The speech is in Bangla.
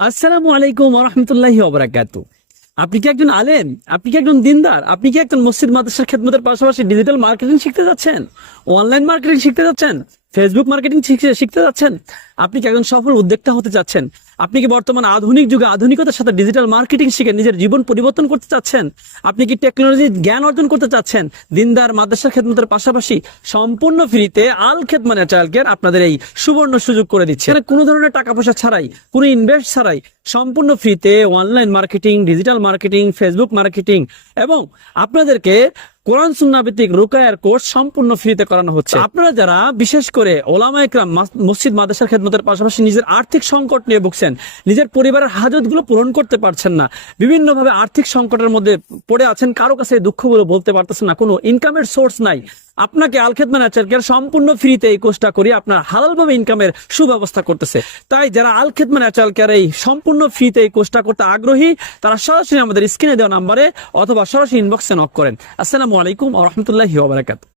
আসসালামু আলাইকুম ওয়া রাহমাতুল্লাহি ওয়া বারাকাতু। আপনি কি একজন আলেম? আপনি কি একজন দিনদার? আপনি কি একজন মসজিদ মাদ্রাসার খেদমতের পাশাপাশি ডিজিটাল মার্কেটিং শিখতে যাচ্ছেন? অনলাইন মার্কেটিং শিখতে যাচ্ছেন? ফেসবুক মার্কেটিং শিখতে যাচ্ছেন? আপনি কি একজন সফল উদ্যোক্তা হতে চাচ্ছেন? আপনি কি বর্তমান আধুনিক যুগে আধুনিকতার সাথে ডিজিটাল মার্কেটিং শিখে নিজের জীবন পরিবর্তন করতে চাচ্ছেন? আপনি কি টেকনোলজির জ্ঞান অর্জন করতে চাচ্ছেন? দিনদার মাদ্রাসার খেদমতের পাশাপাশি সম্পূর্ণ ফ্রিতে আল খেদমত ন্যাচারাল কেয়ার আপনাদের এই সুবর্ণ সুযোগ করে দিচ্ছে। এখানে কোনো ধরনের টাকা পয়সা ছাড়াই, কোনো ইনভেস্ট ছাড়াই সম্পূর্ণ ফ্রিতে online marketing, digital marketing, Facebook marketing এবং আপনাদেরকে কোরআন সুন্নাহ ভিত্তিক রুকায়ার কোর্স সম্পূর্ণ ফ্রিতে করানো হচ্ছে। আপনারা যারা বিশেষ করে ওলামায়ে কেরাম মসজিদ মাদ্রাসার খেদমতের পাশাপাশি নিজের আর্থিক সংকট নিয়ে ভুগছেন, নিজের পরিবারের হাজতগুলো পূরণ করতে পারছেন না, বিভিন্নভাবে আর্থিক সংকটের মধ্যে পড়ে আছেন, কারো কাছে দুঃখগুলো বলতে পারতেছেন না, কোনো ইনকামের সোর্স নাই, আপনাকে আল খেদমত ন্যাচারাল কেয়ার সম্পূর্ণ ফ্রিতে এই কোর্সটা করি আপনার হালালভাবে ইনকামের সুব্যবস্থা করতেছে। তাই যারা আল খেদমত ন্যাচারাল কেয়ার এই সম্পূর্ণ ফ্রিতে এই কোর্সটা করতে আগ্রহী, তারা সরাসরি আমাদের স্ক্রিনে দেওয়া নাম্বারে অথবা সরাসরি ইনবক্সে নক করেন। আসসালামু আলাইকুম ওয়া রাহমাতুল্লাহি ওয়া বারাকাতুহু।